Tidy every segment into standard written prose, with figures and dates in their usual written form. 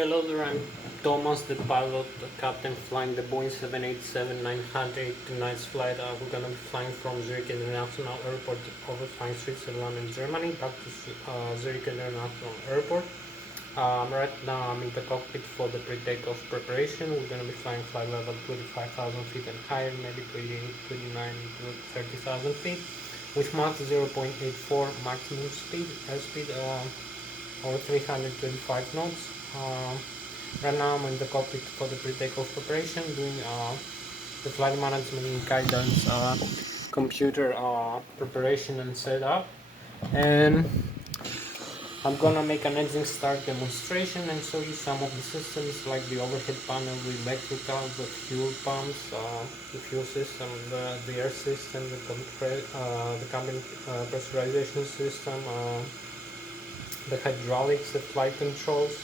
Hello there, I'm Thomas, the pilot, the captain flying the Boeing 787-900 tonight's flight. We're gonna be flying from Zurich International Airport over flying Switzerland and Germany back to Zurich International Airport. Right now I'm in the cockpit for the pre-takeoff preparation. We're gonna be flying flight level 25,000 feet and higher, maybe 29 to 30,000 feet, with Mach 0.84 maximum speed, airspeed over 325 knots. Right now I'm in the cockpit for the pre-takeoff preparation, doing the flight management and guidance computer preparation and setup. And I'm gonna make an engine start demonstration and show you some of the systems like the overhead panel, the electrical, the fuel pumps, the fuel system, the air system, the cabin pressurization system, the hydraulics, the flight controls,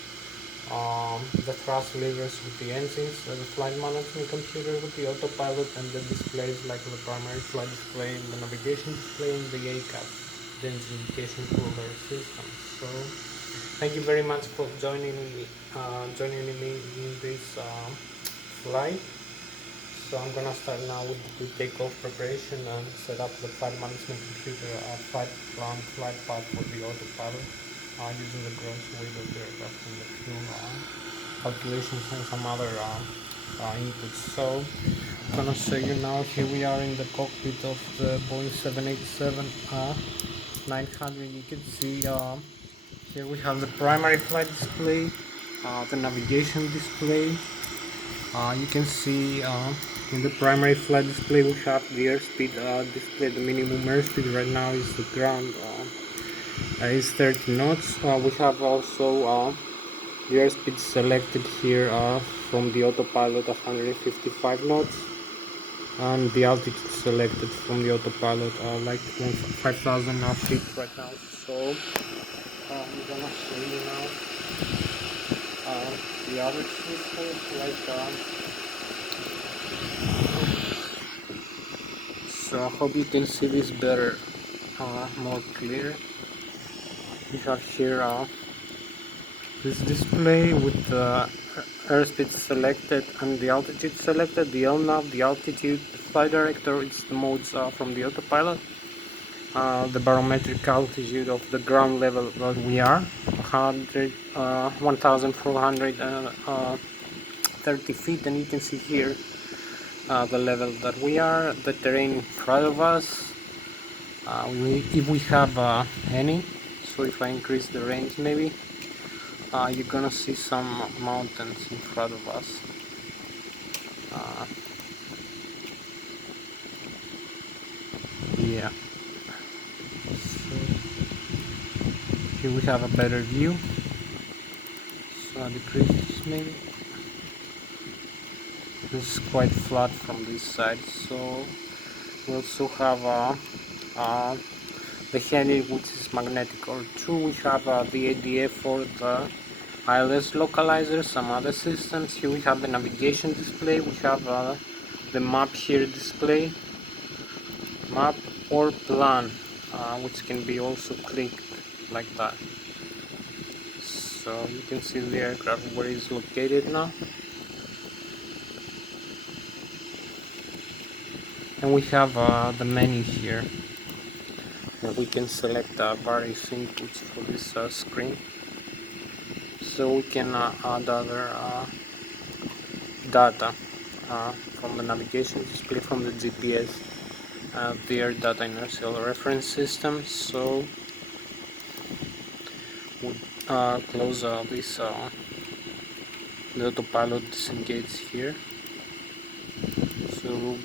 the thrust levers with the engines, the flight management computer with the autopilot, and the displays like the primary flight display, the navigation display, and the ACAS, the engine indication cooler system. So thank you very much for joining me in this flight. So I'm gonna start now with the takeoff preparation and set up the flight management computer, flight plan, flight path for the autopilot, using the gross weight of the aircraft and the fuel calculations and some other inputs. So I'm gonna show you now. Here we are in the cockpit of the Boeing 787-900. You can see here we have the primary flight display, the navigation display. You can see in the primary flight display we have the airspeed display. The minimum airspeed right now is the ground is 30 knots. We have also the airspeed selected here from the autopilot 155 knots, and the altitude selected from the autopilot like 5,000 feet right now. So I'm gonna show you now the other systems like so I hope you can see this better, more clear. We have here this display with the airspeed selected and the altitude selected, the LNAV, the altitude, the flight director, it's the modes from the autopilot, the barometric altitude of the ground level that we are, 1,430 feet, and you can see here the level that we are, the terrain in front of us, if we have any. So if I increase the range maybe, you're gonna see some mountains in front of us. Yeah, so here we have a better view, so I decrease this maybe. This is quite flat from this side. So we also have the heading, which is magnetic or true. We have the ADF for the Lszh localizer, some other systems. Here we have the navigation display. We have the map here display, map or plan, which can be also clicked like that. So you can see the aircraft where it's located now. And we have the menu here, where we can select various inputs for this screen. So we can add other data from the navigation display, from the GPS, the air data inertial reference system. So we close this, the autopilot disengage here. So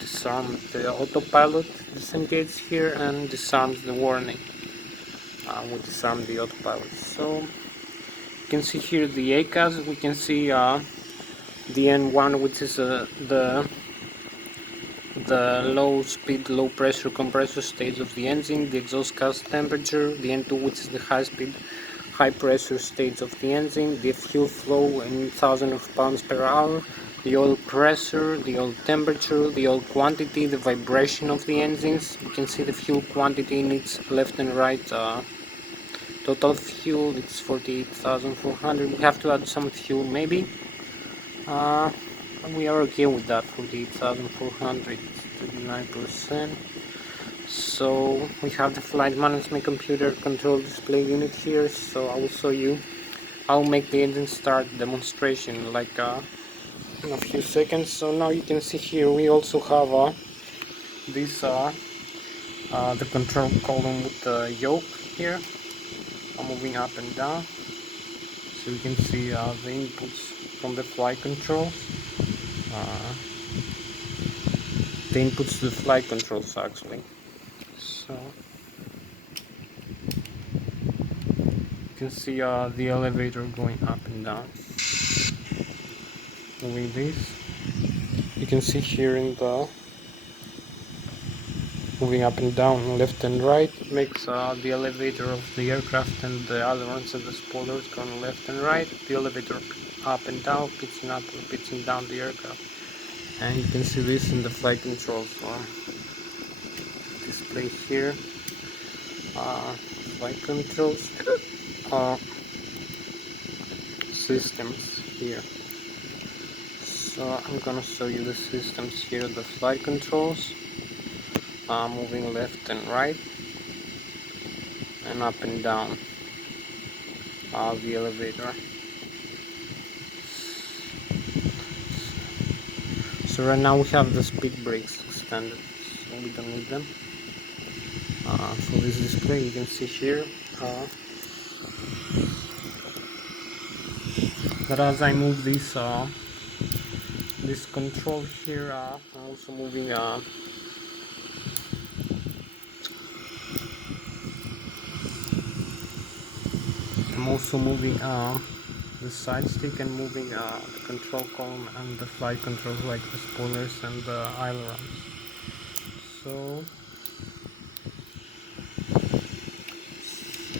disarm the autopilot, disengage here, and disarms the warning. We disarm the autopilot. So you can see here the ACAS. We can see the N1, which is the low speed, low pressure compressor stage of the engine, the exhaust gas temperature, the N2, which is the high speed, high pressure stage of the engine, the fuel flow in thousands of pounds per hour, the oil pressure, the oil temperature, the oil quantity, the vibration of the engines. You can see the fuel quantity in its left and right Total fuel it's 48,400. We have to add some fuel maybe. We are okay with that. 48,400, 39%. So we have the flight management computer control display unit here. So I will show you. I'll make the engine start demonstration like in a few seconds. So now you can see here we also have this the control column with the yoke here, moving up and down. So you can see the inputs from the flight controls. The inputs to the flight controls actually. So you can see the elevator going up and down. Moving this. You can see here in the moving up and down, left and right, makes the elevator of the aircraft and the ailerons and the spoilers going left and right. The elevator up and down, pitching up or pitching down the aircraft. And you can see this in the flight controls display here. Flight controls systems here. So I'm gonna show you the systems here, the flight controls. Moving left and right and up and down the elevator. So right now we have the speed brakes extended, so we don't need them. For this display you can see here that as I move this this control here, I'm also moving the side stick and moving the control column and the flight controls like the spoilers and the ailerons. So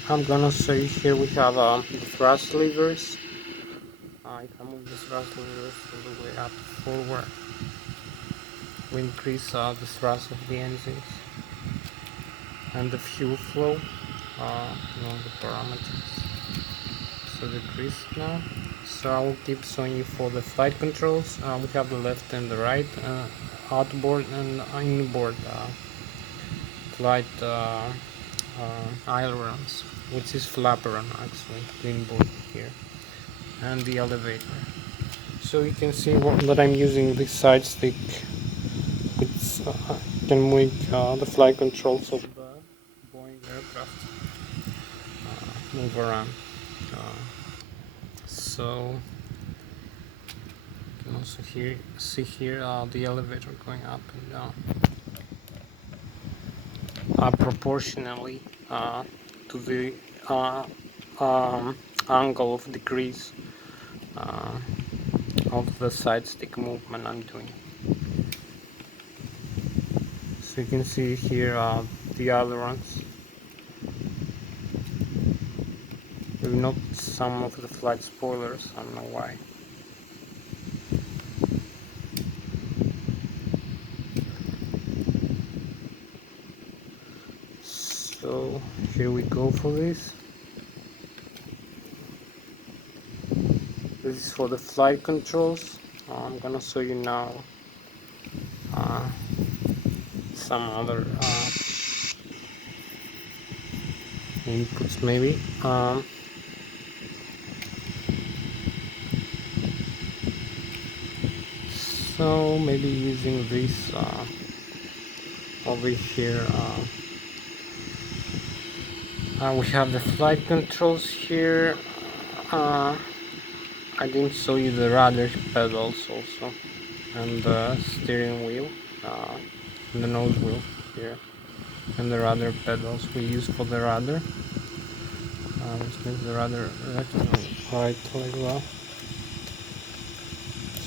I'm gonna say here we have the thrust levers. If I move the thrust levers all the way up forward, we increase the thrust of the engines and the fuel flow along the parameters. So decrease now. So I will keep showing you for the flight controls. We have the left and the right, outboard and inboard flight ailerons, which is flaperon actually, the inboard here, and the elevator. So you can see that I'm using this side stick, which can make the flight controls of the Boeing aircraft move around. So you can also see here the elevator going up and down proportionally to the angle of decrease of the side stick movement I'm doing. So you can see here the ailerons. Maybe not some of the flight spoilers, I don't know why. So here we go for this. This is for the flight controls. I'm gonna show you now some other inputs maybe. So maybe using this over here. We have the flight controls here. I didn't show you the rudder pedals also, and the steering wheel, and the nose wheel here, and the rudder pedals we use for the rudder. Which makes the rudder left and right like well.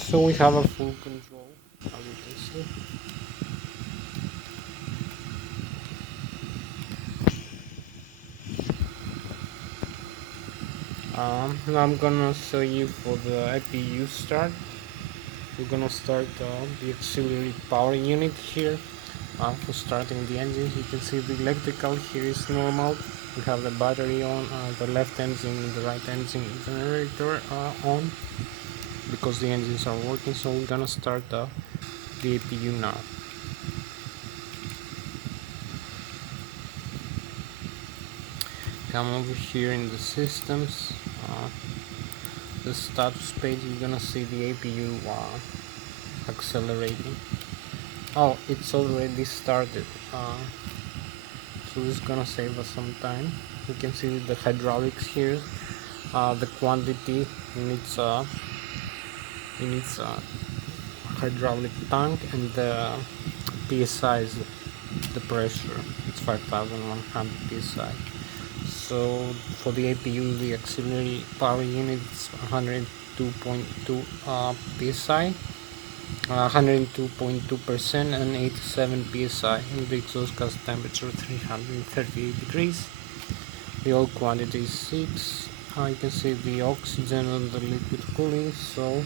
So we have a full control, as you can see. Now I'm gonna show you for the APU start. We're gonna start the auxiliary power unit here for starting the engine. You can see the electrical here is normal, we have the battery on, the left engine and the right engine generator on, because the engines are working. So we're gonna start the APU now. Come over here in the systems, the status page. You're gonna see the APU accelerating. Oh, it's already started, so this is gonna save us some time. You can see the hydraulics here, the quantity in its hydraulic tank, and the PSI is the pressure. It's 5,100 PSI. So for the APU, the auxiliary power unit is 102.2 PSI, 102.2%, and 87 PSI, and the exhaust gas temperature 338 degrees. The oil quantity is 6. You can see the oxygen and the liquid cooling, so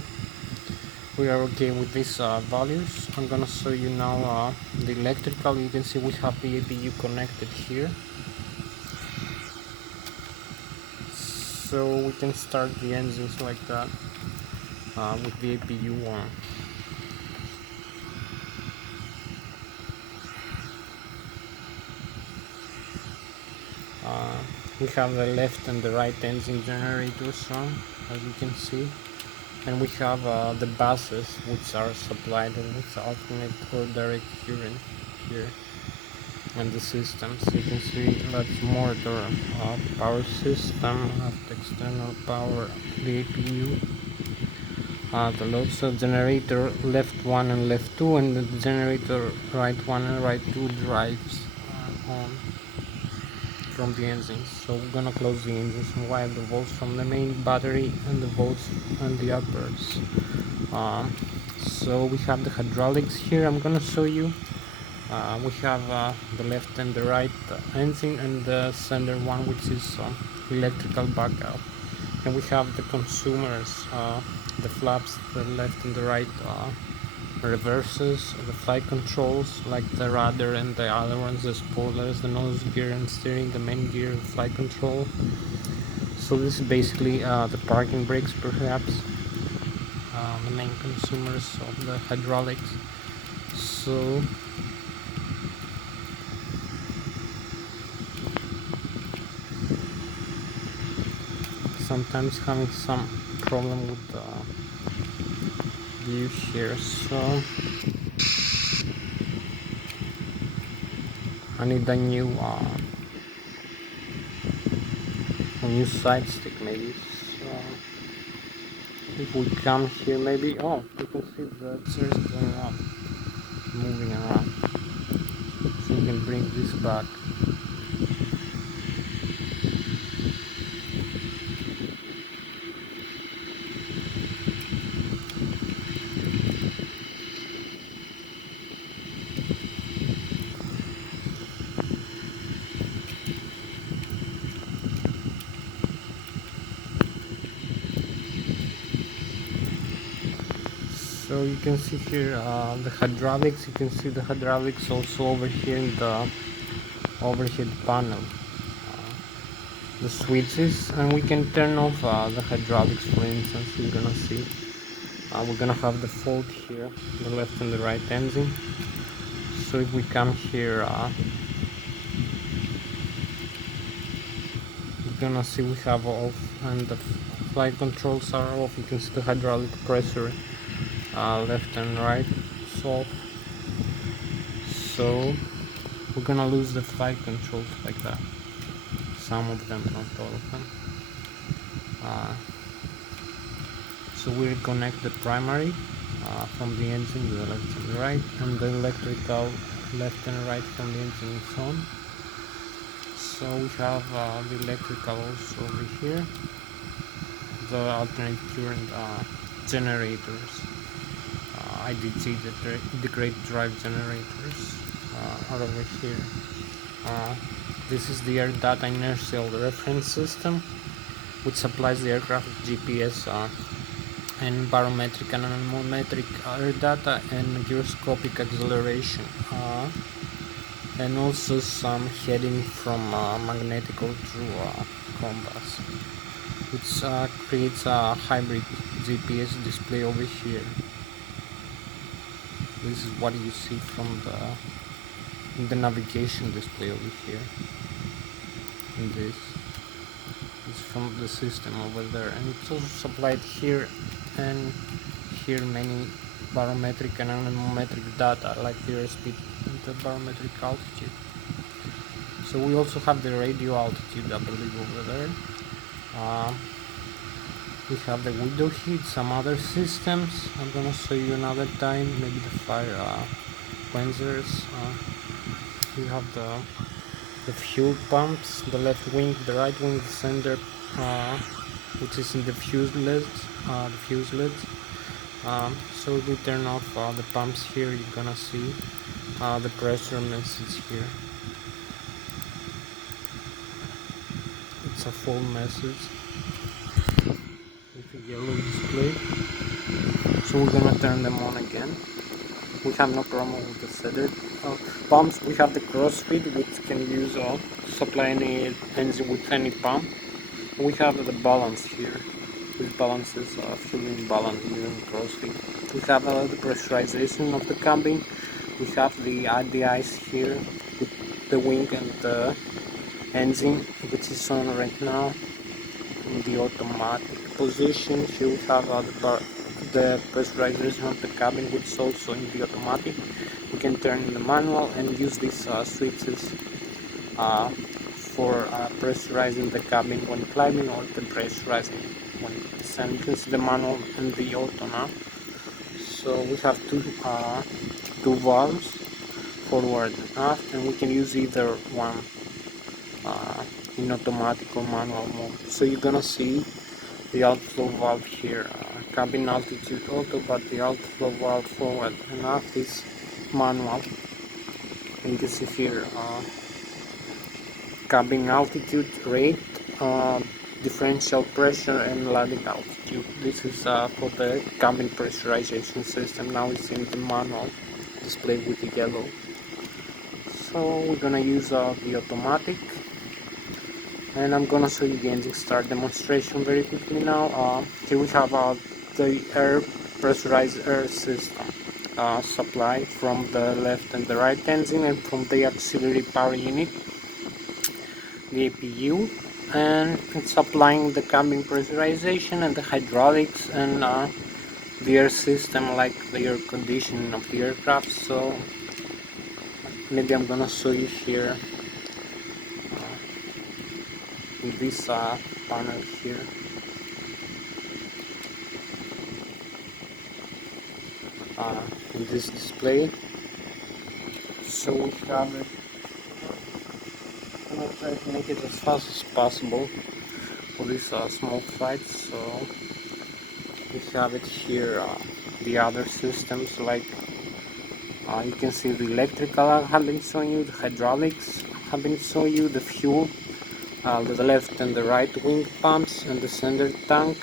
we are okay with these values. I'm gonna show you now the electrical. You can see we have the APU connected here, so we can start the engines like that with the APU on. We have the left and the right engine generators on, as you can see, and we have the buses which are supplied with alternate or direct current here, and the systems. You can see that's motor, power system, the external power, the APU, the load cell generator left 1 and left 2, and the generator right 1 and right 2 drives on from the engines. So we're gonna close the engines and wire the volts from the main battery and the volts and the uppers. So we have the hydraulics here. I'm gonna show you. We have the left and the right engine, and the center one, which is electrical backup, and we have the consumers, the flaps, the left and the right reverses, the flight controls like the rudder and the other ones, the spoilers, the nose gear and steering, the main gear, the flight control. So this is basically the parking brakes, perhaps, the main consumers of the hydraulics. So sometimes having some problem with the view here, so I need a new side stick maybe. So if we come here, maybe, oh, you can see the chairs going up, moving around, so you can bring this back. So you can see here the hydraulics. You can see the hydraulics also over here in the overhead panel, the switches, and we can turn off the hydraulics. For instance, you're gonna see we're gonna have the fault here, the left and the right engine. So if we come here, we're gonna see we have off, and the flight controls are off. You can see the hydraulic pressure, left and right, so we're gonna lose the flight controls like that, some of them, not all of them. So we reconnect the primary from the engine, the left and the right, and the electrical left and right from the engine is on. So we have the electrical also over here, the alternate current generators, IDG, the great drive generators, are over here. This is the air data inertial reference system, which supplies the aircraft with GPS and barometric and anemometric air data and gyroscopic acceleration and also some heading from magnetical to compass, which creates a hybrid GPS display over here. This is what you see from the navigation display over here. And this is from the system over there, and it's also supplied here and here many barometric and anemometric data like the airspeed and the barometric altitude. So we also have the radio altitude, I believe, over there. We have the window heat, some other systems. I'm gonna show you another time, maybe the fire quenchers. We have the fuel pumps, the left wing, the right wing, the center, which is in the fuselage. So if we turn off the pumps here, you're gonna see the pressure message here. It's a full message with a yellow display. So we're gonna turn them on again. We have no problem with the center pumps. We have the crossfeed, which can use to supply any engine with any pump. We have the balance here, which balances fuel imbalance using crossfeed. We have the pressurization of the cabin. We have the IDIs here with the wing and the engine, which is on right now in the automatic position. Here we have the pressurization of the cabin, which is also in the automatic. We can turn in the manual and use these switches for pressurizing the cabin when climbing or depressurizing when descending. You can see the manual and the auto now. So we have two valves, forward and aft, and we can use either one in automatic or manual mode. So you're gonna see the outflow valve here, cabin altitude auto, but the outflow valve forward and aft is manual. And you can see here cabin altitude, rate, differential pressure, and landing altitude. This is for the cabin pressurization system. Now it's in the manual display with the yellow. So we're gonna use the automatic, and I'm gonna show you the engine start demonstration very quickly now. Here we have the pressurized air system supply from the left and the right engine, and from the auxiliary power unit, the APU, and it's applying the cabin pressurization and the hydraulics and the air system, like the air conditioning of the aircraft. So maybe I'm gonna show you here with this panel here. In this display. So we have it. I'm gonna try to make it as fast as possible for these small flights. So we have it here. The other systems, like you can see the electrical have been showing you, the hydraulics have been showing you, the fuel, the left and the right wing pumps, and the center tank.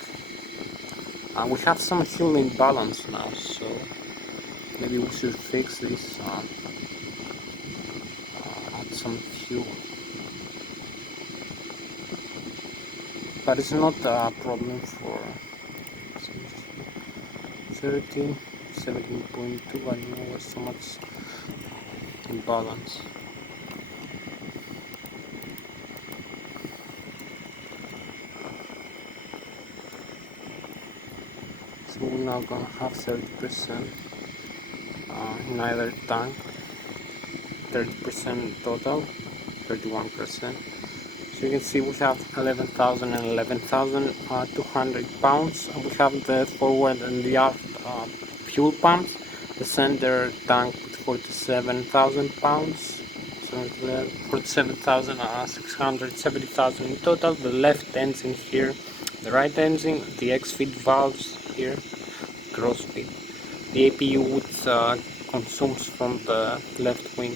We have some fuel imbalance now, so maybe we should fix this. Add some fuel, but it's not a problem for 17.2. I don't know what's so much imbalance. So we're now gonna have 30% in either tank, 30% total, 31%. So you can see we have 11,000 and 11,200 pounds. We have the forward and the aft fuel pumps, the center tank with 47,000 pounds, so 47,600, 70,000 in total. The left engine here, the right engine, the X-feed valves here, cross-feed, the APU which consumes from the left wing,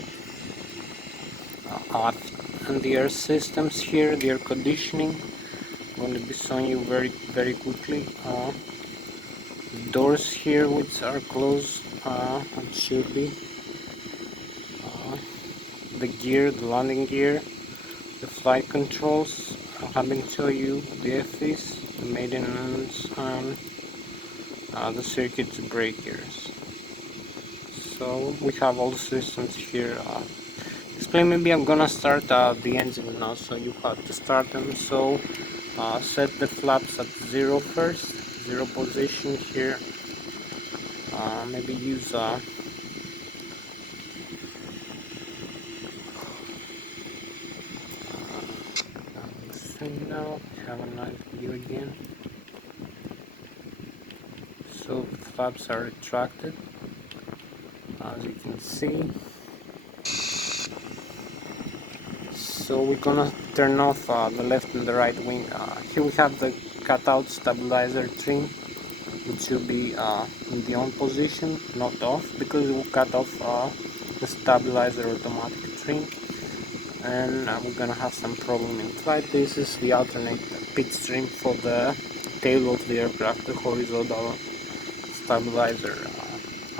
aft, and the air systems here, the air conditioning. I'm going to be showing you very quickly. The doors here which are closed and should be. the gear, the landing gear, the flight controls. I haven't shown you the FEs, the maintenance, and the circuit breakers. So we have all the systems here. Display. Maybe I'm gonna start the engine now, so you have to start them. So set the flaps at 0 first, 0 position here. Maybe use now. Have a nice view again. So the flaps are retracted, as you can see. So we're gonna turn off the left and the right wing. Here we have the cutout stabilizer trim, which will be in the on position, not off, because it will cut off the stabilizer automatic trim, and we're gonna have some problem in flight. This is the alternate pitch trim for the tail of the aircraft, the horizontal stabilizer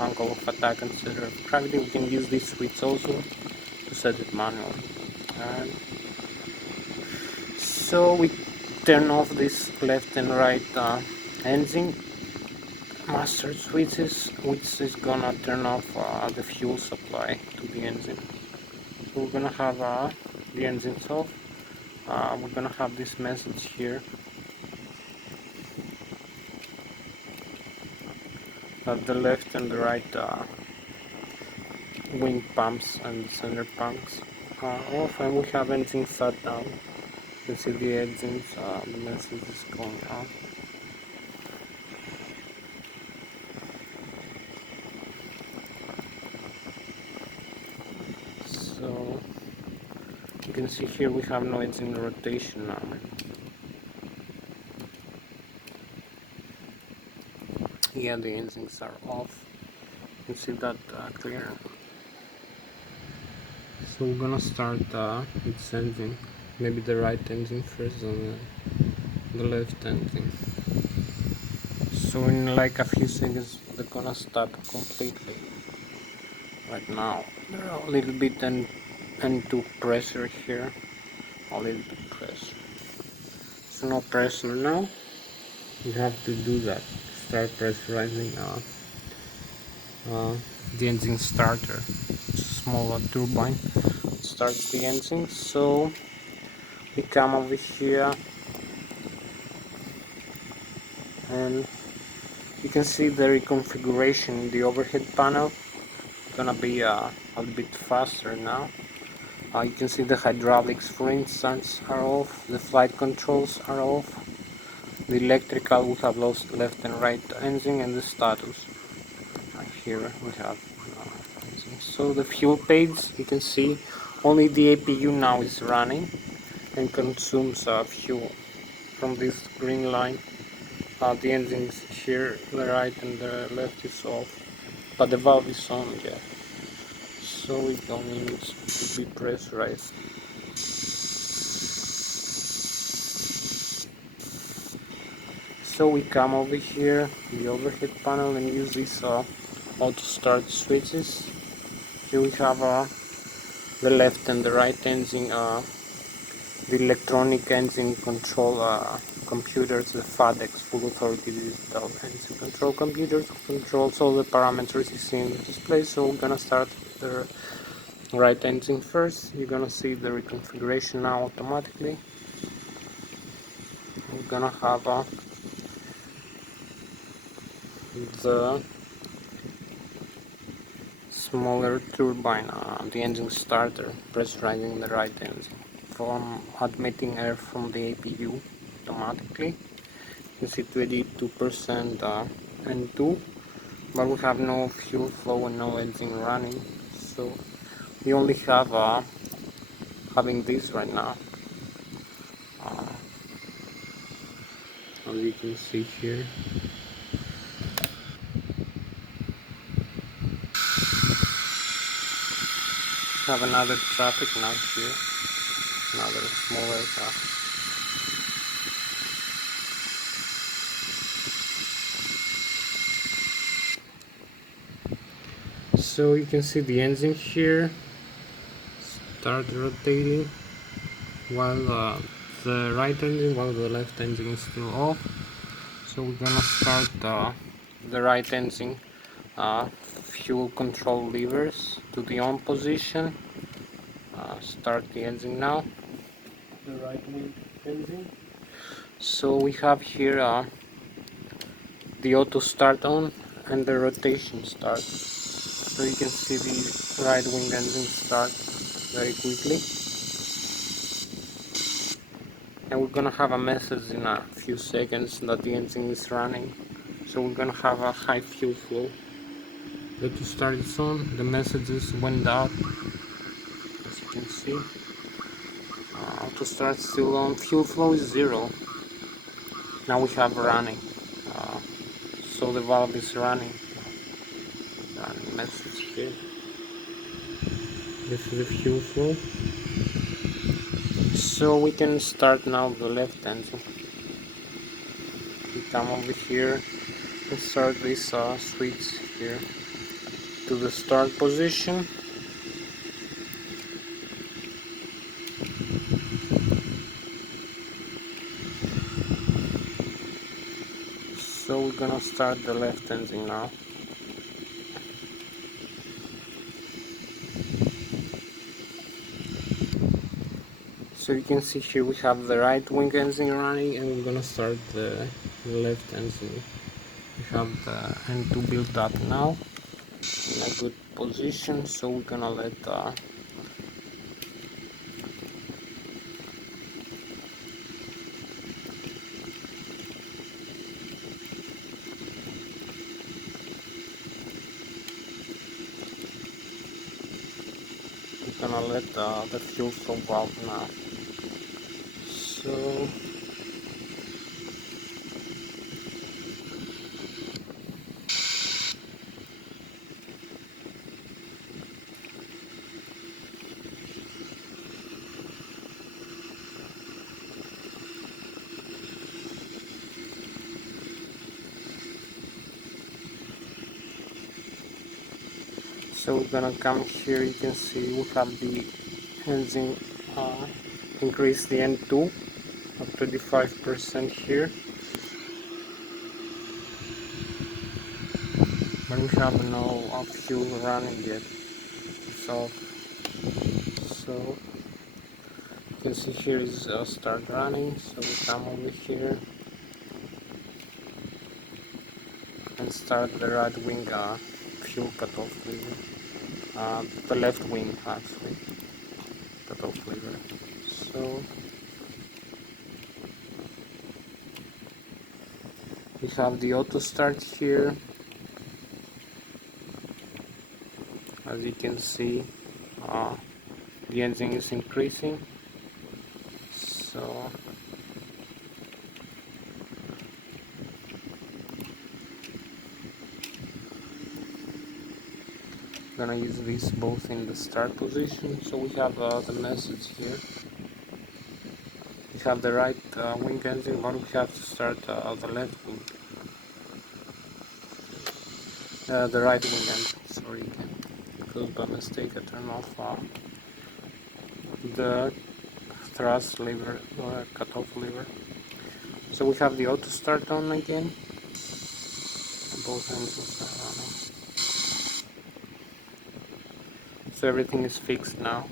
angle of attack and center of gravity. We can use this switch also to set it manually. And so we turn off this left and right engine master switches, which is gonna turn off the fuel supply to the engine. So we're gonna have the engines off. We're gonna have this message here that the left and the right wing pumps and center pumps are off, and we have engine shut down. You can see the engines, the message is going on. So you can see here we have no engine rotation now. Yeah, the engines are off. You can see that clear. So we're gonna start its engine. Maybe the right engine first, and then the left engine. So in like a few seconds, they're gonna stop completely. Right now, there are a little bit into pressure here. A little bit pressure. So no pressure now. You have to do that. Start pressurizing the engine starter. It's a smaller turbine. It starts the engine. So we come over here, and you can see the reconfiguration in the overhead panel. It's gonna be a little bit faster now. You can see the hydraulics, for instance, are off. The flight controls are off. The electrical, we have lost left and right engine, and the status. Here we have so the fuel page, you can see only the APU now is running and consumes fuel from this green line. The engines here, the right and the left is off, but the valve is on, yeah. So it only needs to be pressurized. So we come over here, the overhead panel, and use these auto start switches. Here we have the left and the right engine, the electronic engine control computers, the FADEX, full authority digital engine control computers, controls all the parameters you see in the display. So we're gonna start with the right engine first. You're gonna see the reconfiguration now automatically. We're gonna have the smaller turbine, the engine starter, pressurizing the right engine from admitting air from the APU automatically. You can see 22% N2, but we have no fuel flow and no engine running, so we only have having this right now. As you can see here, have another traffic now here, another smaller traffic. So you can see the engine here start rotating while the right engine, while the left engine is still off. So we're gonna start the right engine fuel control levers to the on position. Start the engine now, the right wing engine. So we have here the auto start on and the rotation start. So you can see the right wing engine start very quickly. And we're gonna have a message in a few seconds that the engine is running. So we're gonna have a high fuel flow. The auto start is on, the messages went out, as you can see. Auto start still on, fuel flow is 0. Now we have running. So the valve is running. Running message here. This is the fuel flow. So we can start now the left engine. We come over here and start this switch here to the start position. So we're gonna start the left engine now. So you can see here we have the right wing engine running, and we're gonna start the left engine. We have the N2 built up now in a good position, so we're gonna let the fuel flow valve now. So we're gonna come here. You can see we have the engine increase the N2 up to 25% here, but we have no fuel running yet. So you can see here is start running. So we come over here and start the right wing fuel cutoff lever. The left wing actually cutoff lever. So we have the auto start here. As you can see, the engine is increasing. So I'm gonna use these both in the start position. So we have the message here. We have the right wing engine, but we have to start the left wing. The right wing engine, sorry again, because by mistake I turned off the thrust lever or cutoff lever. So we have the auto start on again. Both engines are running. So everything is fixed now.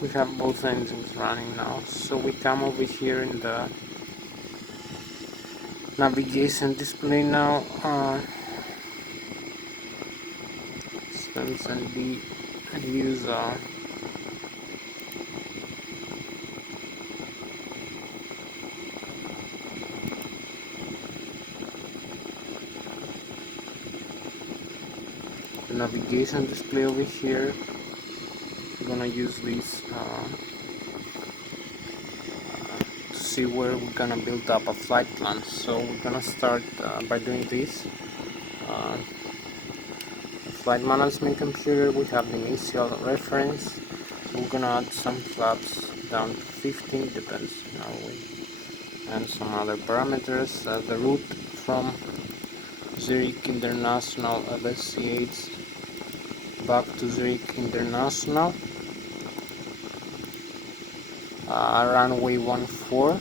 We have both engines running now. So we come over here in the navigation display now. And we use the navigation display over here. We're gonna use this to see where we're gonna build up a flight plan. So we're gonna start by doing this. Flight management computer, we have the initial reference. We're gonna add some flaps down to 15, depends on our way, and some other parameters. The route from Zurich International Lszh back to Zurich International, runway 14.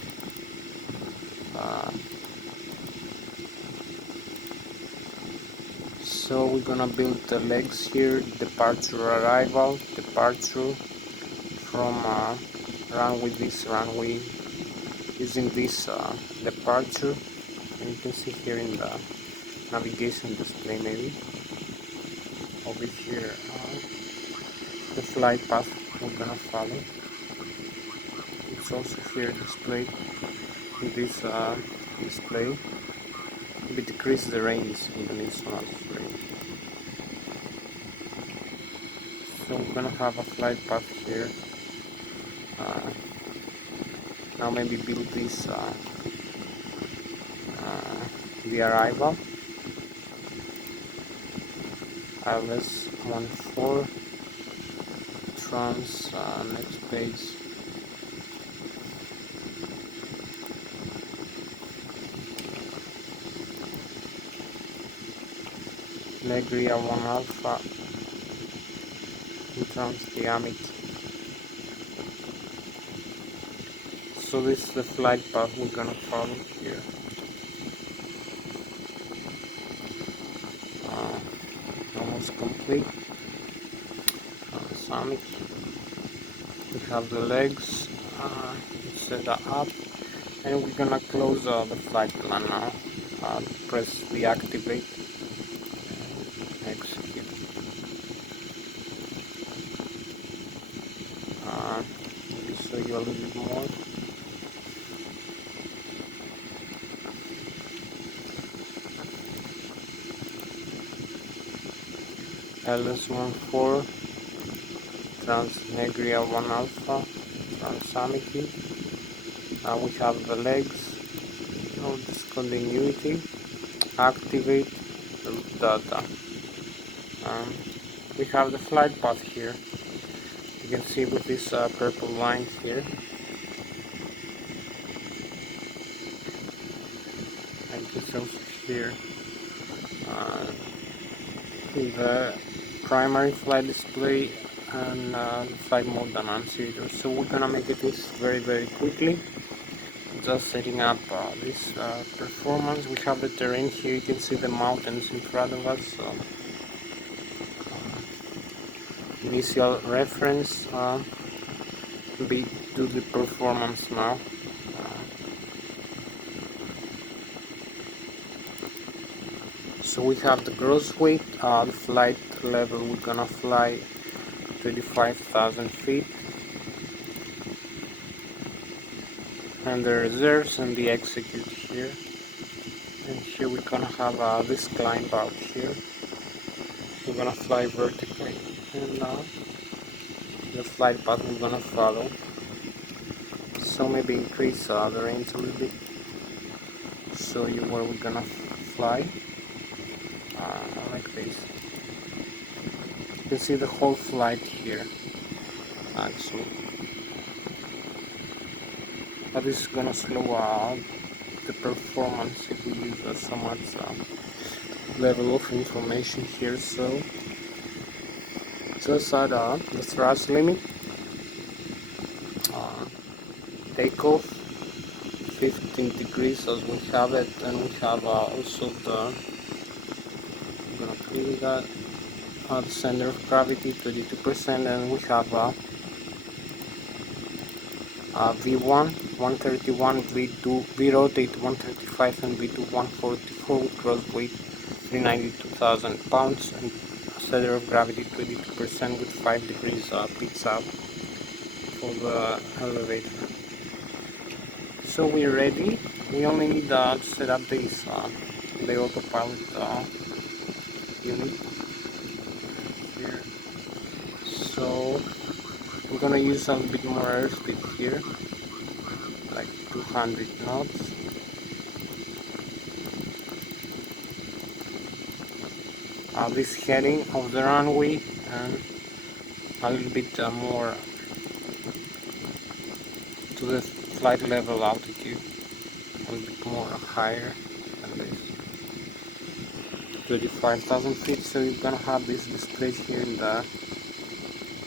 So we're gonna build the legs here, departure, arrival, departure from this runway using this departure, and you can see here in the navigation display maybe over here the flight path we're gonna follow. It's also here displayed in this display. We decrease the range in the Ilsloc range. So we're gonna have a flight path here. Now maybe build this the arrival. Lszh 14 next page. Negria 1 Alpha trans diameter. So this is the flight path we're gonna follow here. Almost complete. Summit. We have the legs set up, and we're gonna close the flight plan now. Press deactivate. Execute. Maybe show you a little bit more. Lszh 14 trans Negria 1 Alpha trans Amity. We have the legs, no discontinuity, activate route data. We have the flight path here. You can see with these purple lines here. And it's also here the primary flight display and flight mode annunciator. So we're gonna make this very quickly. Just setting up this performance. We have the terrain here. You can see the mountains in front of us. So, initial reference. We do the performance now. So we have the gross weight, the flight level. We're gonna fly 35,000 feet. And the reserves and the execute here, and here we're gonna have this climb out here. We're gonna fly vertically, and the flight path we're gonna follow. So maybe increase the range a little bit, show you where we're gonna fly, like this. You can see the whole flight here actually. But this is gonna slow the performance if we use so much level of information here. So just add the thrust limit, takeoff 15 degrees as we have it, and we have also the, I'm gonna clear that, the center of gravity 32%, and we have V1 131, V2 V rotate 135, and V2 144 with gross weight 392,000 pounds, and center of gravity 22% with 5 degrees pitch up for the elevator. So we're ready. We only need to set up this the autopilot unit here. So we're gonna use a little bit more airspeed here, like 200 knots. This heading of the runway, and a little bit more to the flight level altitude, a little bit more higher than this, 35,000 feet. So you're gonna have this display here in the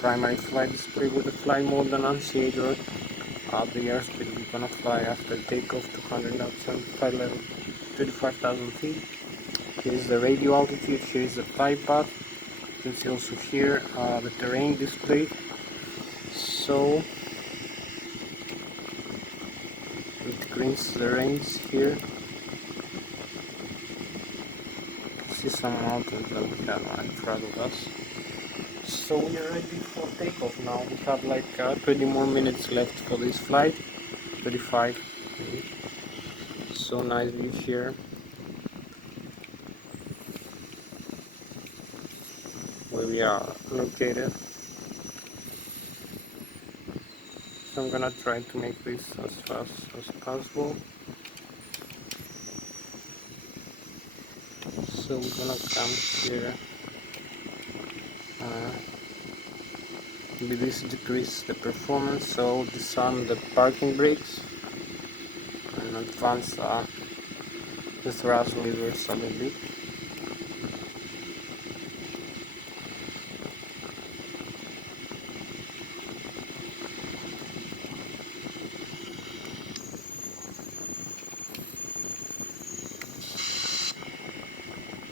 primary flight display with the flight mode and annunciator. The airspeed we're gonna fly after takeoff, 200 knots and flight level 35,000 feet. Here's the radio altitude, here's the flight path. You can see also here the terrain display. So it greens the range here. You can see some mountains that we have right in front of us. So we are ready for takeoff now. We have like 20 more minutes left for this flight. 35 minutes. So nice view here where we are located. So I'm gonna try to make this as fast as possible. So we're gonna come here. This decrease the performance, so disarm the parking brakes and advance the thrust levers a little bit.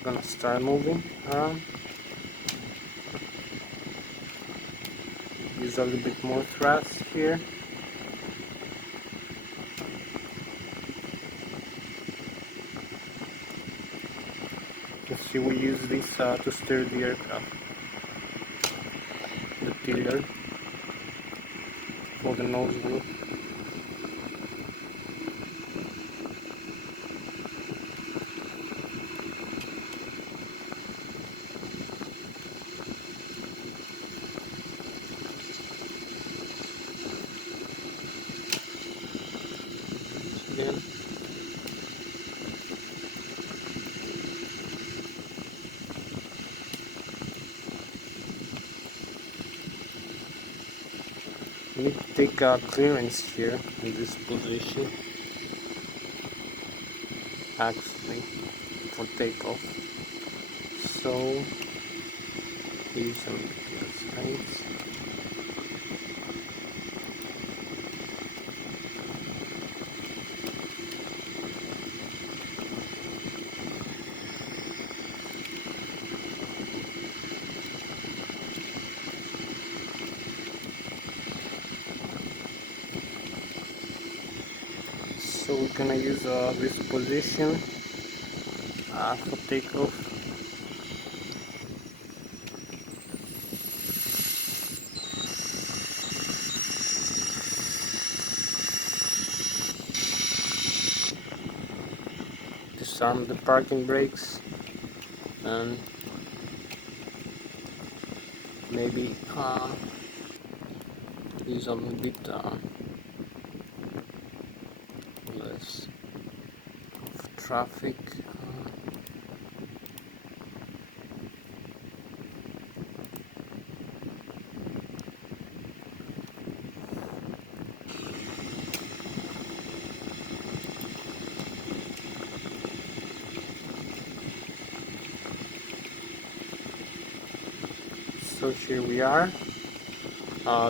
Gonna start moving around. Use a little bit more thrust here. You see we use this to steer the aircraft. The tiller for the nose wheel. Again. We need to take clearance here in this position, actually, for takeoff. So use some restraints. So we're gonna use this position for takeoff. Disarm the parking brakes and maybe use a little bit less of traffic. So here we are.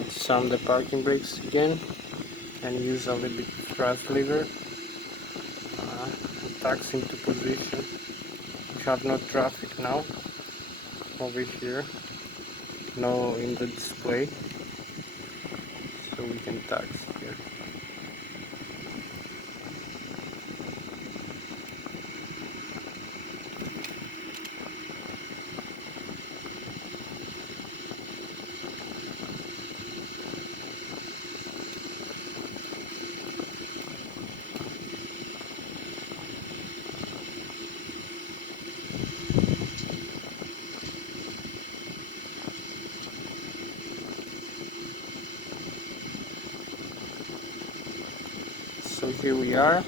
Disarm the parking brakes again and use a little bit thrust lever. Taxi into position. We have no traffic now over here, no in the display, so we can taxi here. So here we are,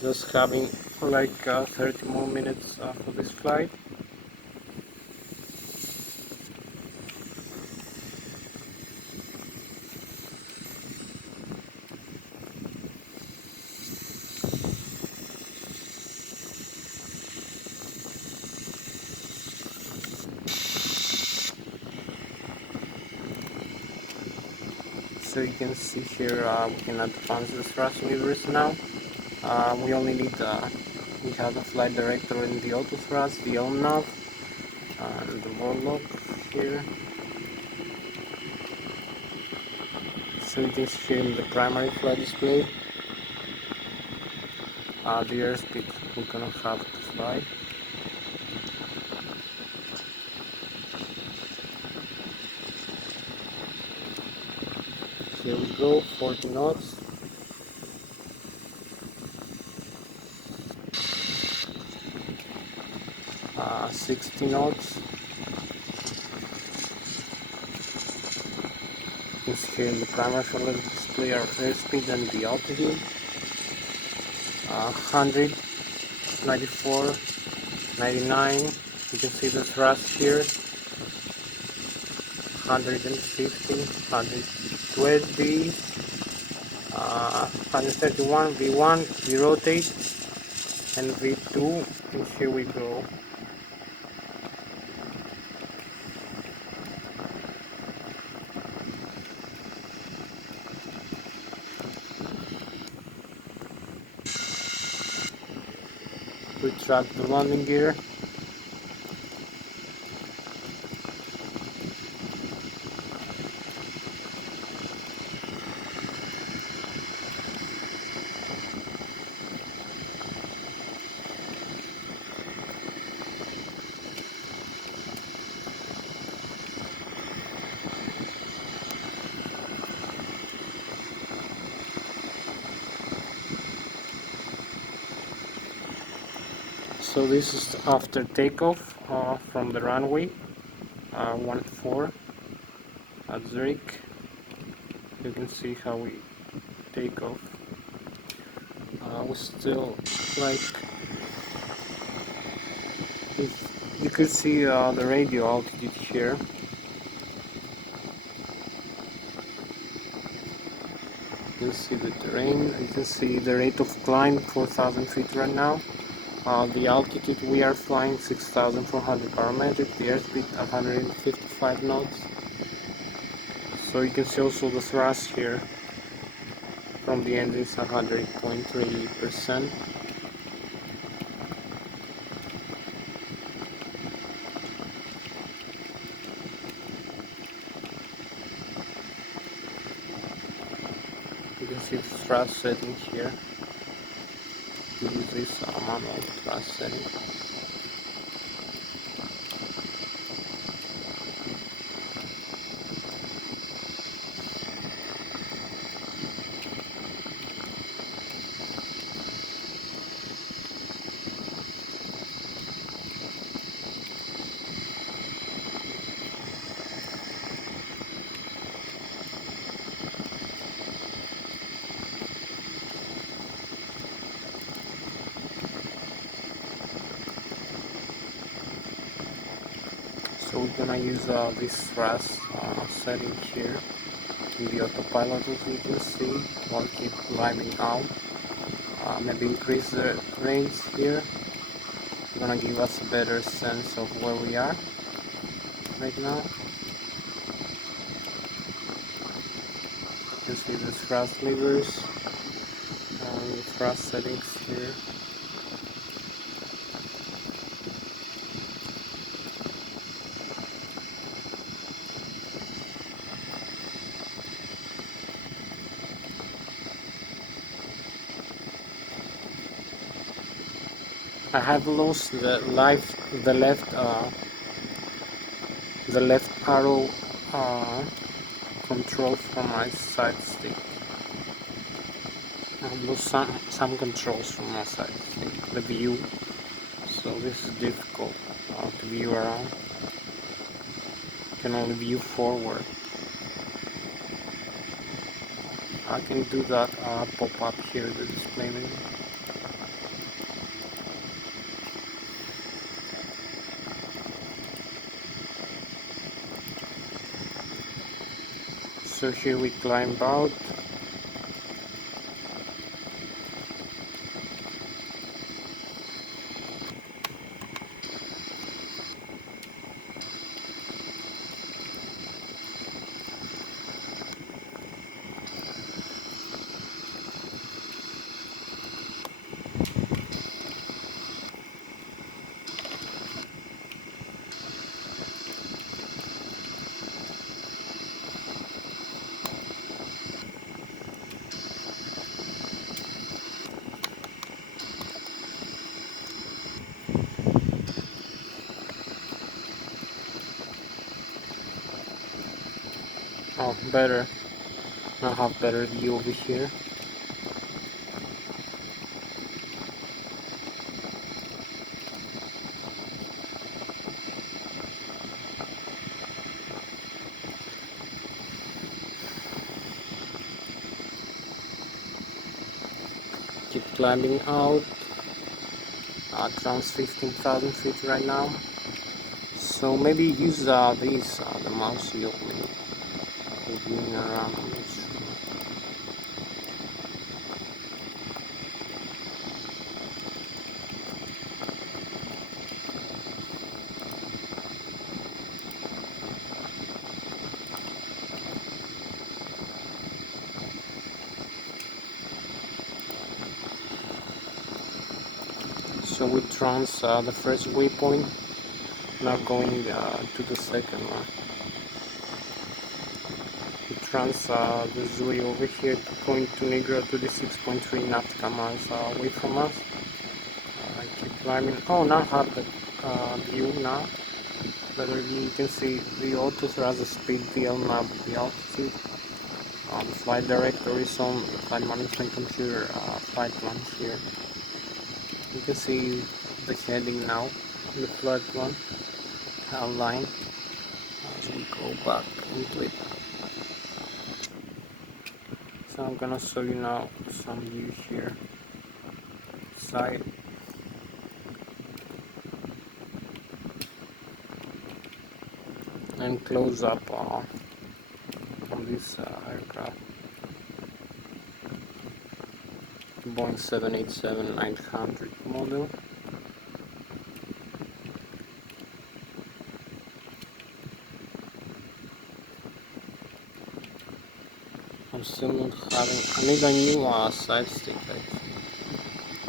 just having like 30 more minutes for this flight. So you can see here we can advance the thrust levers now. We only need we have the flight director in the auto thrust, the on nav, and the warlock here. So you can see here in the primary flight display the airspeed we're gonna have to fly. Here we go, 40 knots. 60 knots. You can see here in the primary flight display our airspeed and the altitude. 100, 94, 99. You can see the thrust here. 150, 120, 131, V1, V rotate, and V2, and here we go. Retract the landing gear. So this is after takeoff from the runway 14 at Zurich. You can see how we take off. We still you can see the radio altitude here. You can see the terrain. You can see the rate of climb 4,000 feet right now. The altitude we are flying 6,400 parametric, the airspeed 155 knots. So you can see also the thrust here from the engines 100.3%. You can see the thrust setting here. Use this manual thrust setting. So we're gonna use this thrust setting here in the autopilot, as you can see. We'll keep climbing out. Maybe increase the range here. It's gonna give us a better sense of where we are right now. You can see the thrust levers and the thrust settings here. I have lost the left arrow control from my side stick. I've lost some controls from my side stick, the view. So this is difficult to view around. You can only view forward. I can do that pop up here, the display menu. So here we climb out. Oh, better. I have better view over here. Keep climbing out at around 15,000 feet right now. So maybe use the mouse wheel when moving around. I'm not sure. So we trans the first waypoint, now going to the second one. We trans this way over here, going to Negro 26.3 nautical miles away from us. I keep climbing. Oh, now have the view now. Better view. You can see the auto thrust, the speed, the LNAV, the altitude. The flight director is on the flight management computer flight plans here. You can see the heading now, the flight plan outline as we go back into it. So I'm gonna show you now some view here, side. And close up on this aircraft, Boeing 787-900 model. I'm still not having. I need a new side stick, I think,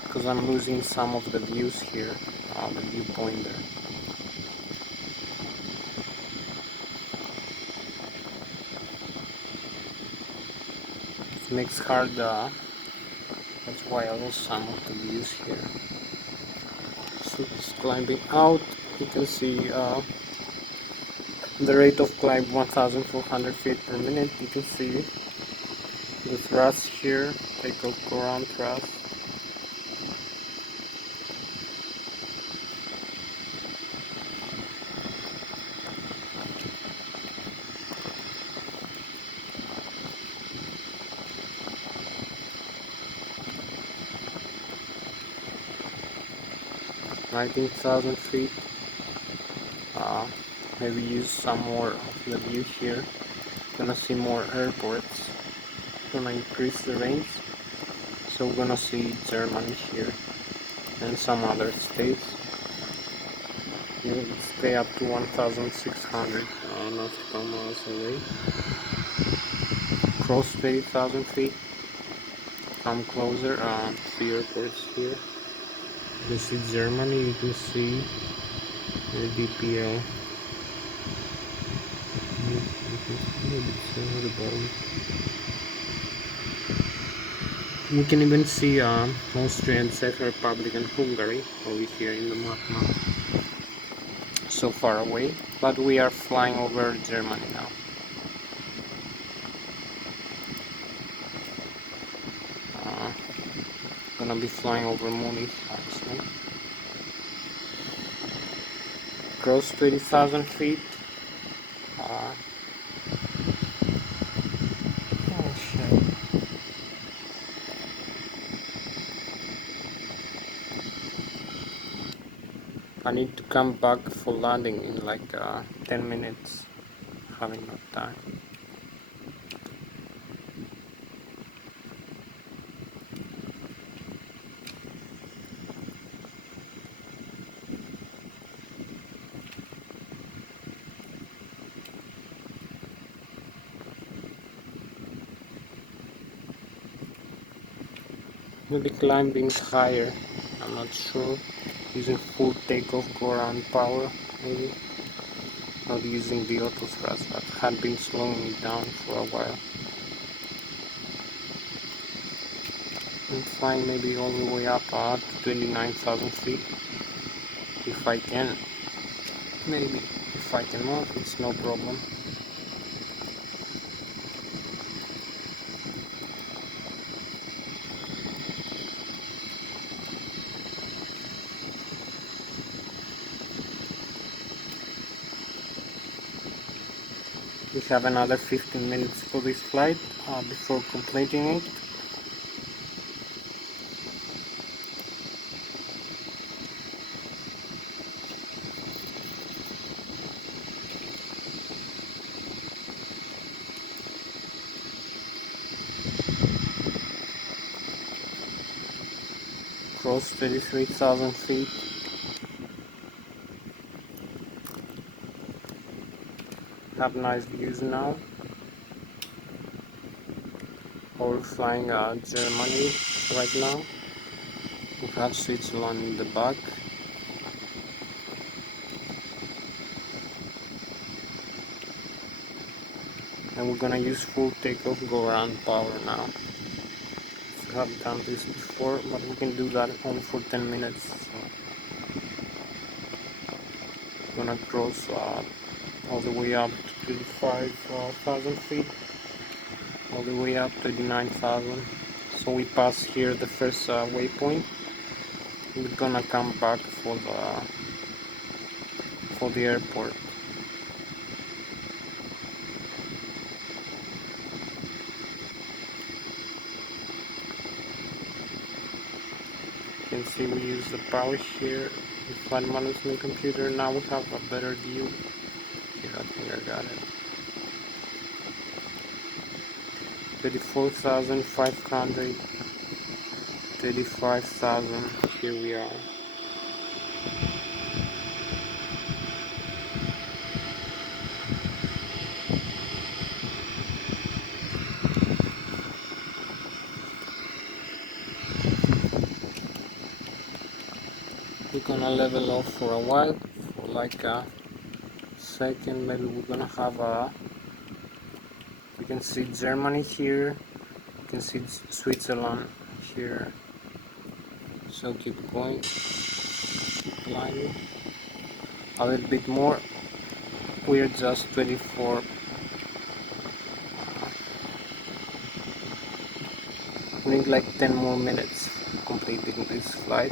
because I'm losing some of the views here, the viewpoint there. It makes hard. That's why I lost some of the views here. So it's climbing out. You can see the rate of climb 1,400 feet per minute. You can see the thrust here, takeoff ground thrust. Nineteen thousand feet. Maybe use some more of the view here. Gonna see more airports. Gonna increase the range. So we're gonna see Germany here and some other states. You stay up to 1,600 nautical miles away. Cross 30,000 feet. Come closer. See airports here. You can see Germany. You can see the DPL. You can even see Austria and Czech Republic and Hungary over here in the map now. So far away, but we are flying over Germany now. Gonna be flying over Munich actually. Cross 20,000 feet. Oh shit. I need to come back for landing in like 10 minutes. Having no time. Maybe climbing higher, I'm not sure. Using full takeoff ground power, maybe. Not using the auto thrust that had been slowing me down for a while. And flying maybe all the way up to 29,000 feet. If I can. Maybe. If I cannot, it's no problem. have another 15 minutes for this flight before completing it. Cross 33,000 feet. Have nice views now. We're flying Germany right now. We have Switzerland in the back. And we're gonna use full takeoff, go around power now. We have done this before, but we can do that only for 10 minutes. So we're gonna cross all the way up to 35,000 feet, all the way up to 39,000. So we pass here the first waypoint. We're gonna come back for the airport. You can see we use the power here, the flight management computer. Now we have a better view. Here, I think I got it. 34,500, 35,000. Here we are. We're gonna level off for a while, for like a second. Maybe we're gonna have you can see Germany here, you can see Switzerland here. So keep going, keep flying a little bit more. We're just 24. We need like 10 more minutes completing this flight.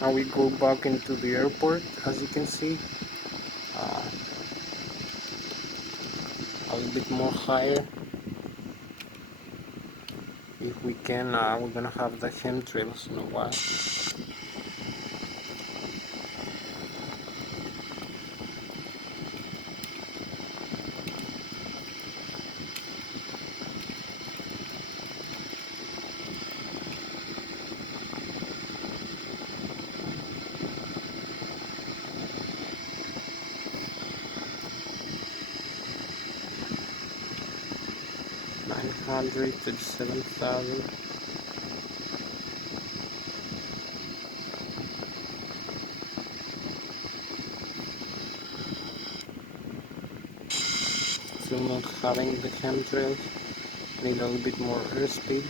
Now we go back into the airport, as you can see, a little bit more higher. If we can, we're gonna have the chemtrails in a while. $937,000. Still not having the chemtrails. Need a little bit more airspeed.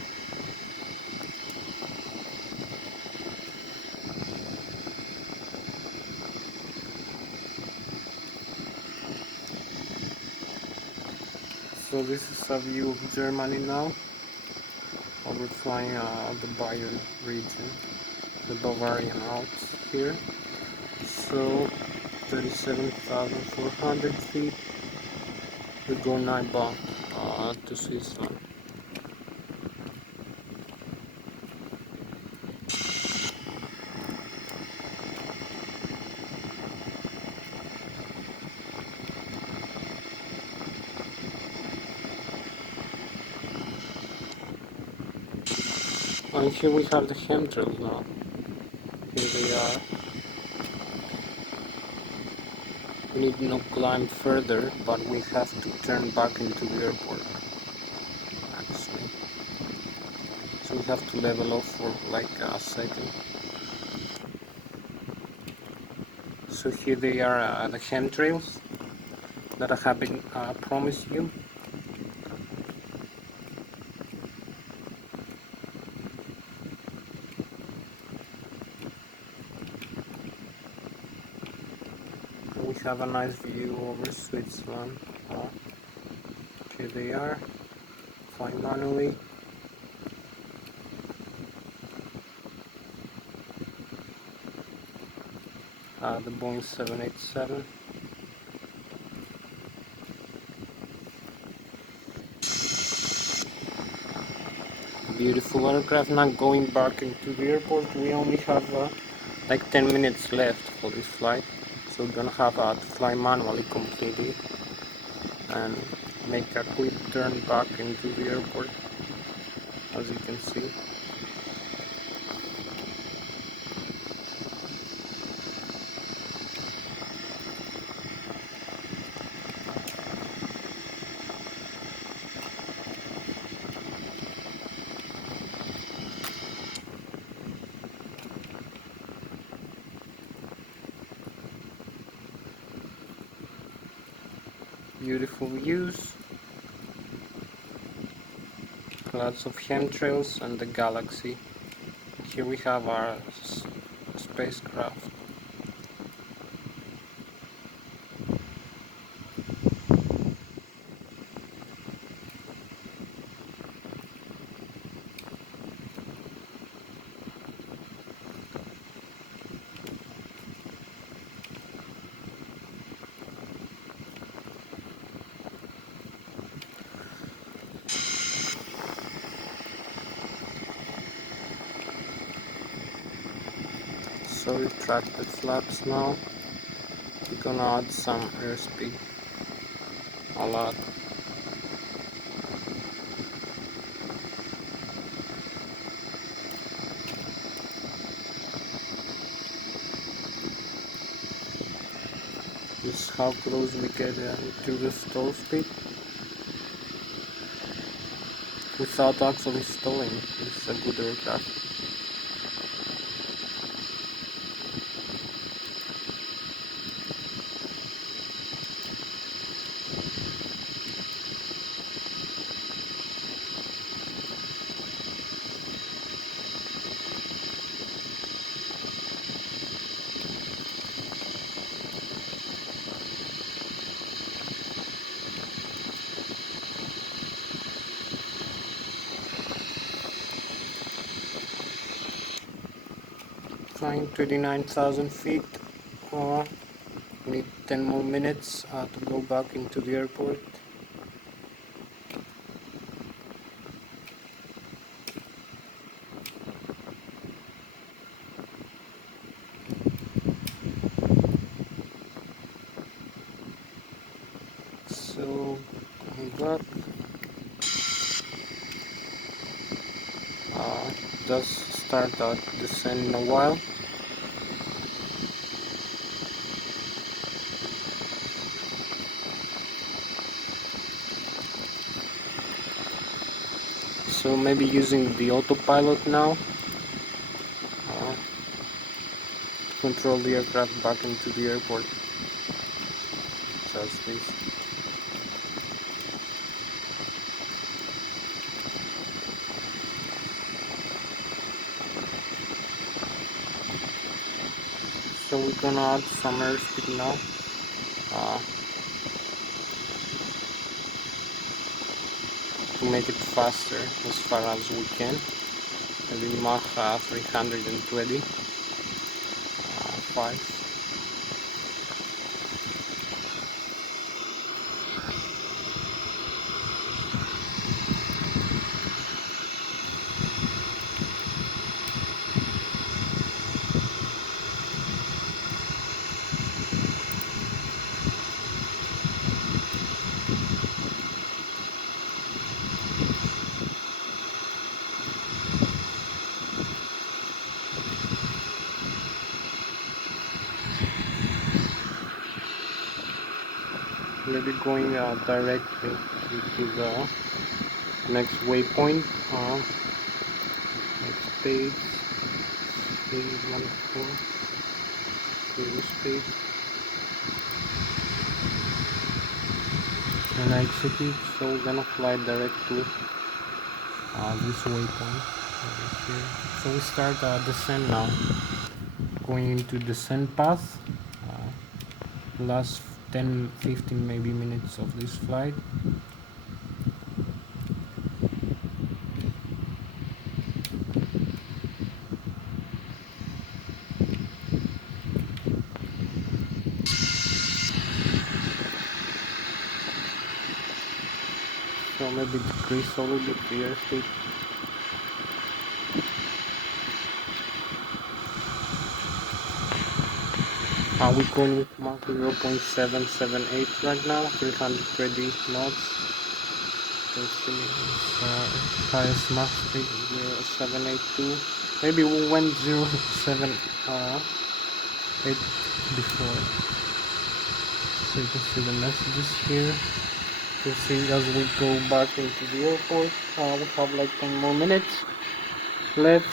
So this is a view of Germany now. We're flying the Bayern region, the Bavarian Alps here. So 37,400 feet. We go now back to Switzerland. And here we have the chemtrails now. Here they are. We need not climb further, but we have to turn back into the airport, actually. So we have to level off for like a second. So here they are, the chemtrails that I have been promised you. we have a nice view over Switzerland. Here they are, flying manually. The Boeing 787. Beautiful aircraft. Now going back into the airport, we only have like 10 minutes left for this flight, so we're gonna have to fly manually completely and make a quick turn back into the airport, as you can see. Beautiful views, lots of chemtrails and the galaxy. Here we have our spacecraft. So we track the flaps now. We're gonna add some airspeed, a lot. This is how close we get to the stall speed without actually stalling. It's a good aircraft. Flying 29,000 feet. We need 10 more minutes to go back into the airport. So coming back. Does start that descent in a while. So maybe using the autopilot now to control the aircraft back into the airport. Just this. So we're gonna add some airspeed now. To make it faster as far as we can. Maybe Mach 320. 5. Maybe going directly into the next waypoint. Next page, page 1 previous page, and I execute. So we're gonna fly direct to this waypoint over here. So we start descent now, going into descent path. last 10-15 maybe minutes of this flight. So maybe decrease a little bit the airspeed. We're going with Mach 0.778 right now, 330 knots. You can see it's highest Mach speed 0782. Maybe we went 0.78 before. So you can see the messages here. You see as we go back into the airport, we have like 10 more minutes left.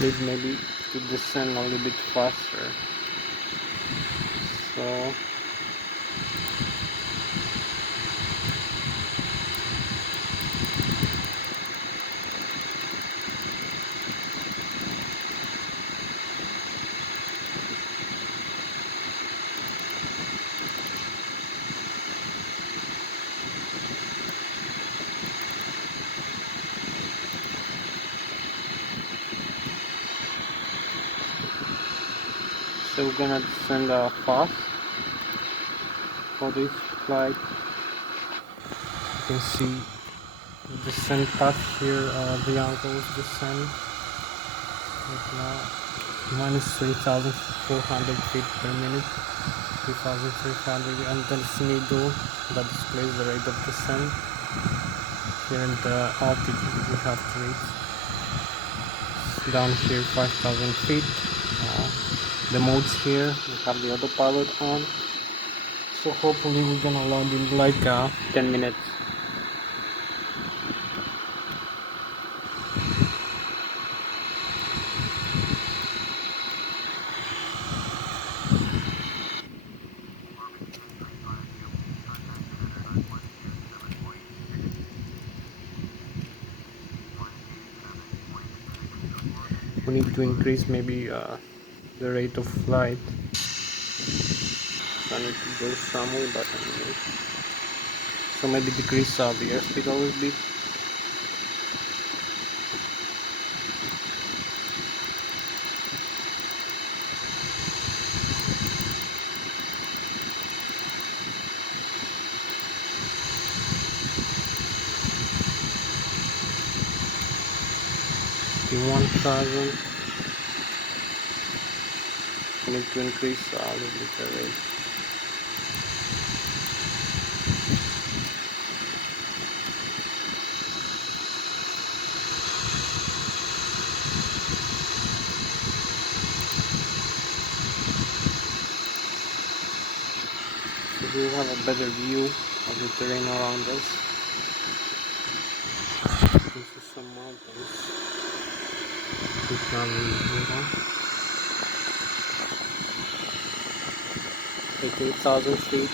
Need maybe to descend a little bit faster. So we're gonna descend fast for this flight. You can see the descent path here, the angles descent right now, minus 3,400 feet per minute, 3,300, and there's needle that displays the rate of descent. Here in the altitude we have to reach. Down here 5,000 feet. The modes here, we have the autopilot on. So hopefully we're gonna land in like 10 minutes. We need to increase maybe the rate of flight. So I need to go somewhere, but anyway. So maybe decrease the airspeed a little bit. The 1,000. We need to increase a little bit the rate. So we have a better view of the terrain around us. You can see some mountains. We can move on. 18,000 feet.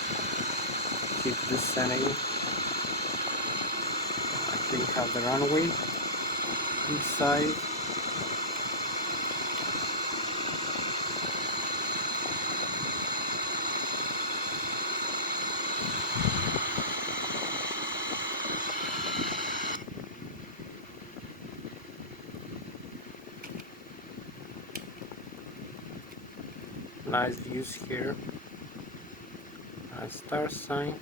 Keep descending. I think have the runway inside. Nice views here. Star sign.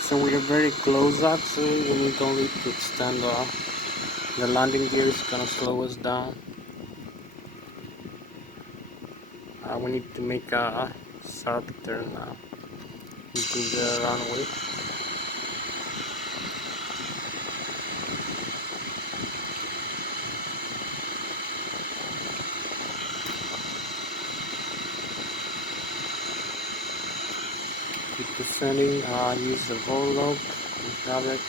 So we are very close actually. We need only to extend the landing gear. Is gonna slow us down. We need to make a sharp turn now into the runway. descending, use the Ilsloc, we have it.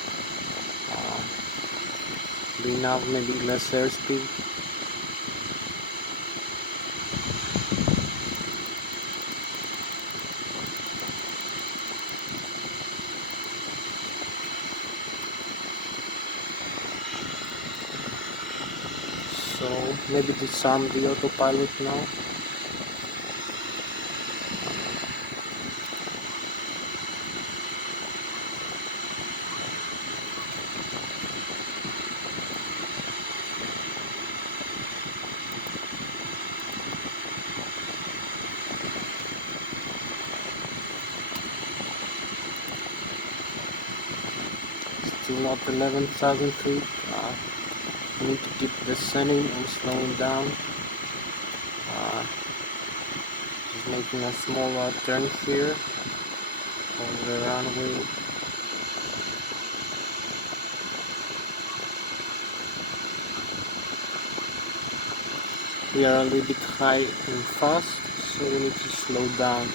Bring up maybe less airspeed. So maybe disarm the autopilot now. Still not 11,000 feet. I need to keep descending and slowing down. Just making a small turn here over the runway. We are a little bit high and fast, so we need to slow down.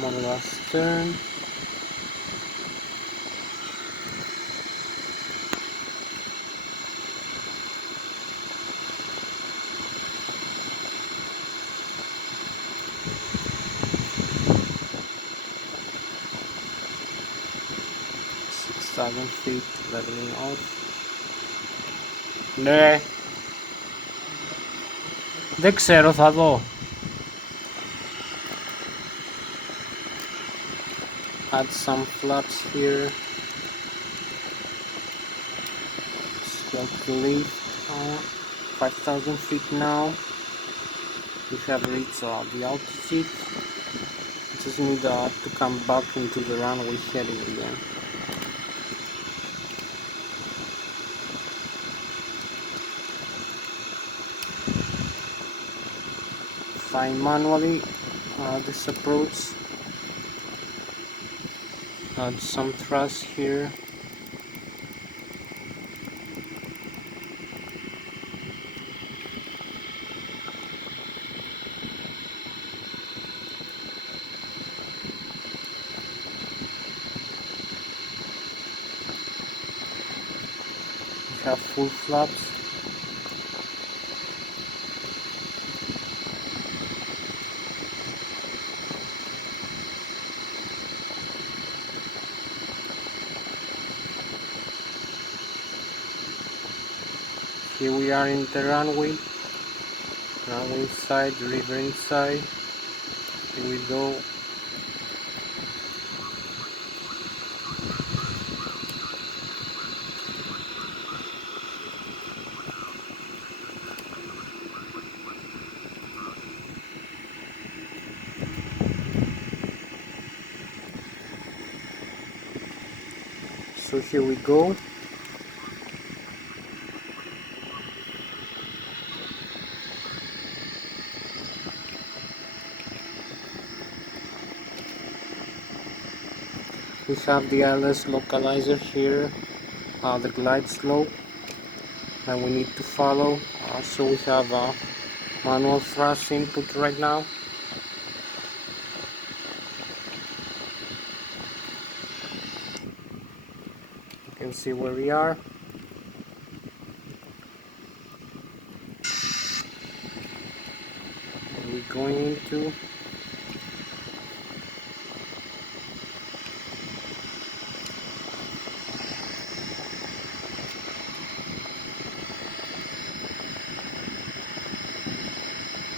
One last turn. Feet, leveling off. Ναι, δεν ξέρω, θα δω. Add some flaps here. Slope the lift. 5,000 feet now. We have reached the altitude. Just need to come back into the runway heading again. Flying manually this approach. Add some thrust here. We have full flaps. Here we are in the runway inside, the river inside. Here we go. So here we go. We have the Lszh localizer here, the glide slope that we need to follow. So we have manual thrust input right now. You can see where we are. What are we going into?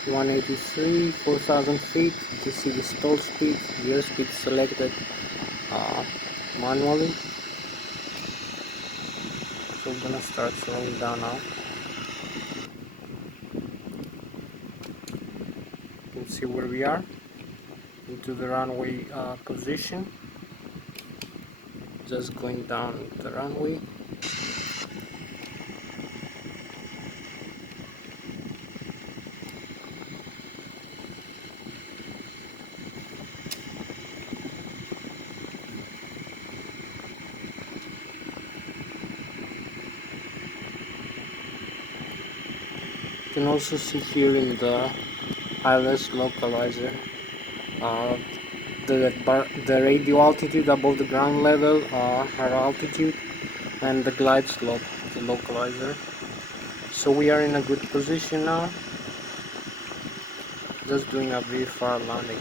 (183), 4,000 feet. You see the stall speed, the airspeed selected manually. So we're gonna start slowing down now. You can see where we are, into the runway position. Just going down the runway. You can also see here in the Lszh localizer the radio altitude above the ground level, our altitude, and the glide slope of the localizer. So we are in a good position now, just doing a VFR landing,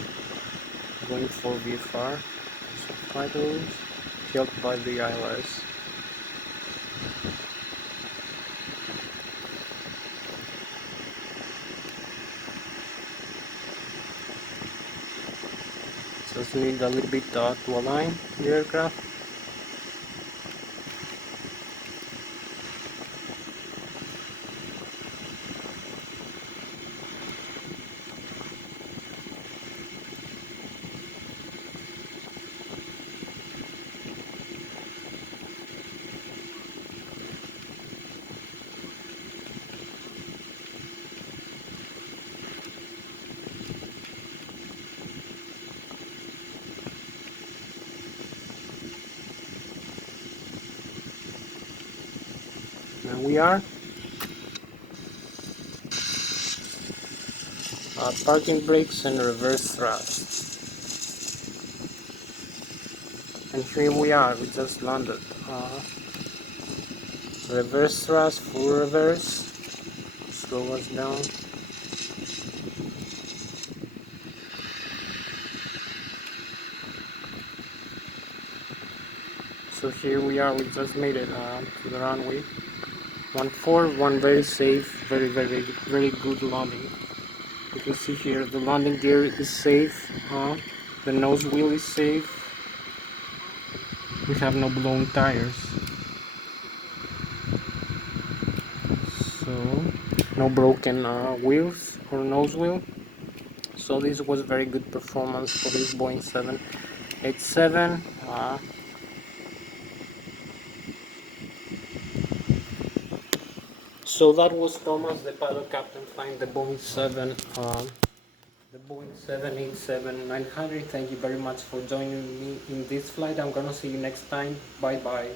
going for VFR, subtitles, helped by the Lszh. Just need a little bit to align the aircraft. Now we are parking brakes and reverse thrust. And here we are, we just landed. Reverse thrust, full reverse, slow us down. So here we are, we just made it to the runway. 141, very safe, very good landing. You can see here the landing gear is safe, the nose wheel is safe. We have no blown tires. So, no broken wheels or nose wheel. So this was very good performance for this Boeing 787. So that was Thomas, the pilot captain flying the Boeing 787-900. Thank you very much for joining me in this flight. I'm gonna see you next time. Bye bye.